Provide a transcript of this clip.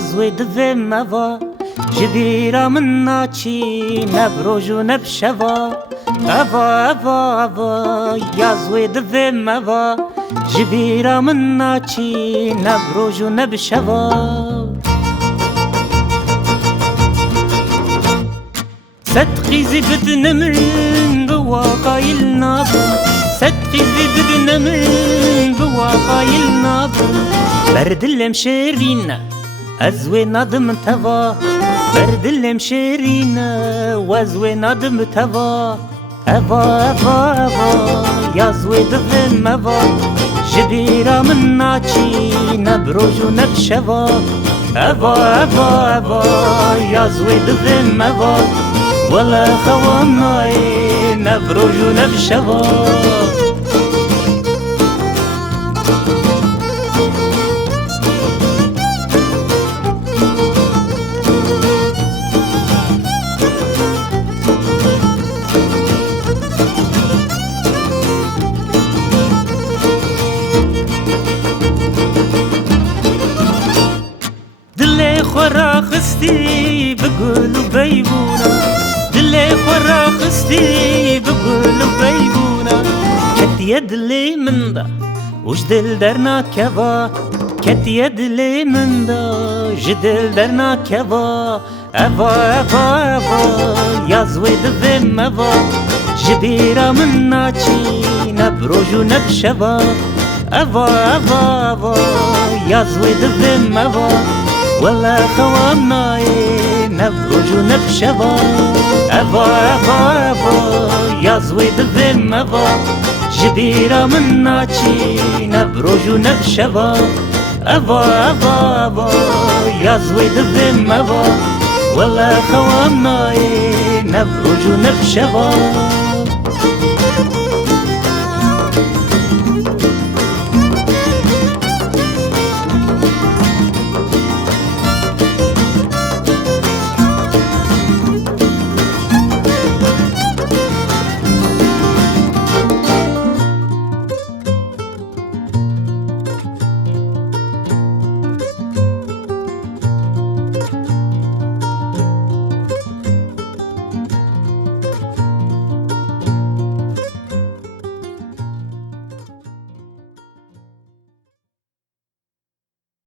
زوی دوی موا جبیرا من ناچی نبروج و نبشوا اوا اوا اوا یا زوی دوی موا جبیرا من ناچی نبروج و نبشوا ستقيزي بدنا من بواقاي النابل ستقيزي بدنا من بواقاي النابل برد المشيرين أزوي نادم توا برد المشيرين وازوي نادم توا أفا أفا أفا يا زوي دفن موا جبيرا من ناچي نبروج ونبشوا أفا أفا أفا يا زوي دفن موا ولا خوامناي نبروج ونبشوا دلي خورا خستي بقول بيبونا دلي خورا خستي بقول بيبونا كت يد لي من دا وش دل درنا كوا كت يد لي من دا جدل درنا كوا أفا أفا أفا يا زوي دفي موا جبيرا من ناچي نبروج ونبشوا أفا أفا أفا يا زوي دفي موا ولا خوامناي نبروج ونبشوا أفا أفا أفا يا زوي دفي موا جبيرا من ناچي نبروج ونبشوا أفا أفا أفا يا زوي دفي موا ولا خوامناي نبروج ونبشوا